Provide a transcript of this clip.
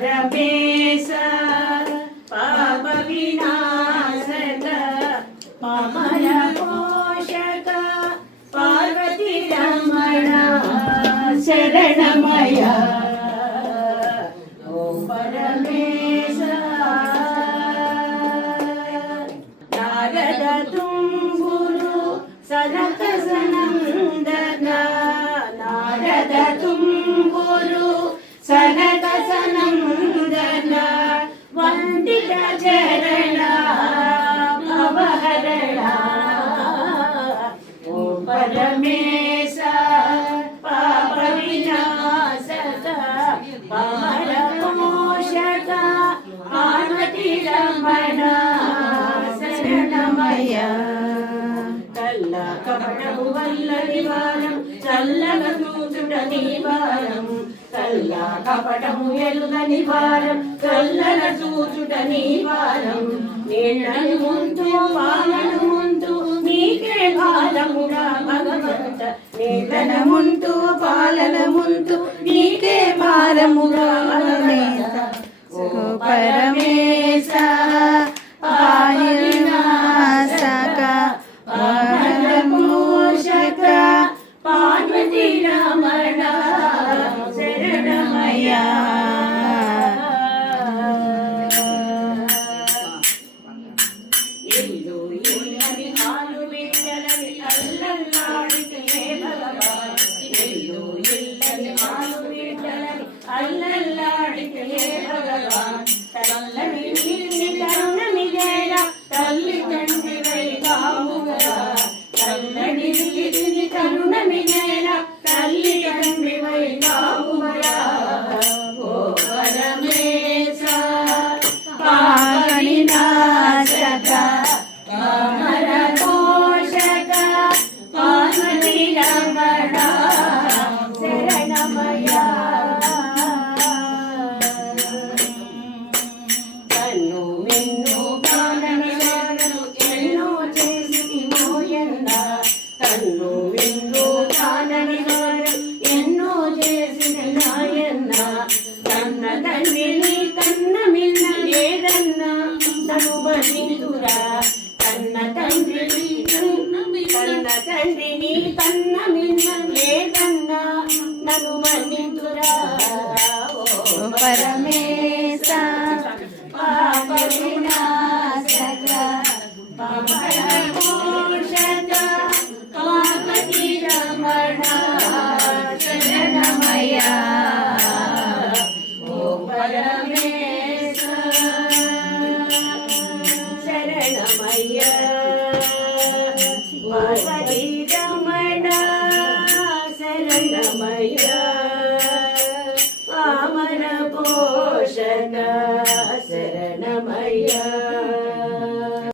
परमेश पाप विनाशक पामर पोषक पार्वती रमण शरणमय ओम परमेश नारद तुम गुरु सनक सनंदन नारद तुम गुरु सनक सनंदन वंदित चरण भवहरण ओम परमेश पाप विनाशक पामर पोषक पार्वती रमण शरणमय कल्ल कपटमु वल्ल निवारं चल्लग చూచుట నివారం కల్ల కపటము ఎలుగ నివారం కల్లల చూచుట నివారం నీళ్ళను ముందు పాలను ముందు నీకే భారముగా భగవంత నీళ్ళను ముందు పాలన ముందు నీకే భారముగా భగవంత ఓ పరమేశ పాయనాశక మూషక పార్వతీ రమణ శరణమయ ఇల్లు ఇల్లని కాలు బిడ్డలని అల్లల్లాడితే భగవాన్ ఇల్లు ఇల్లని కాలు బిడ్డలని అల్లల్లాడితే భగవాన్ తల్లని నీళ్ళని కరుణమిదేలా తల్లి తండ్రివై కావుగా తల్లని నీటిని కరుణమిదేలా తల్లి తండ్రివై కావుగా ఓ పరమేశ పాపని నాశక పామర పోషక పార్వతీ రమణ శరణమయ కన్ను మిన్ను కాననివారను ఎన్నో చేసి మోయన్న కన్ను మిన్ను కాననివారను ఎన్నో చేసి నాయన్న కన్న తండ్రిని కన్న మిన్న లేదన్నా తను బలిదురా కన్న తండ్రిని కన్న మిన్న లేదన్నా నన్ను బలిదురా ఓ పరమేశ పాప వినాశక పామర పోషక పార్వతీ రమణ శరణమయ ఓ పరమేశ శరణమయ పార్వతీ రమణ శరణమయ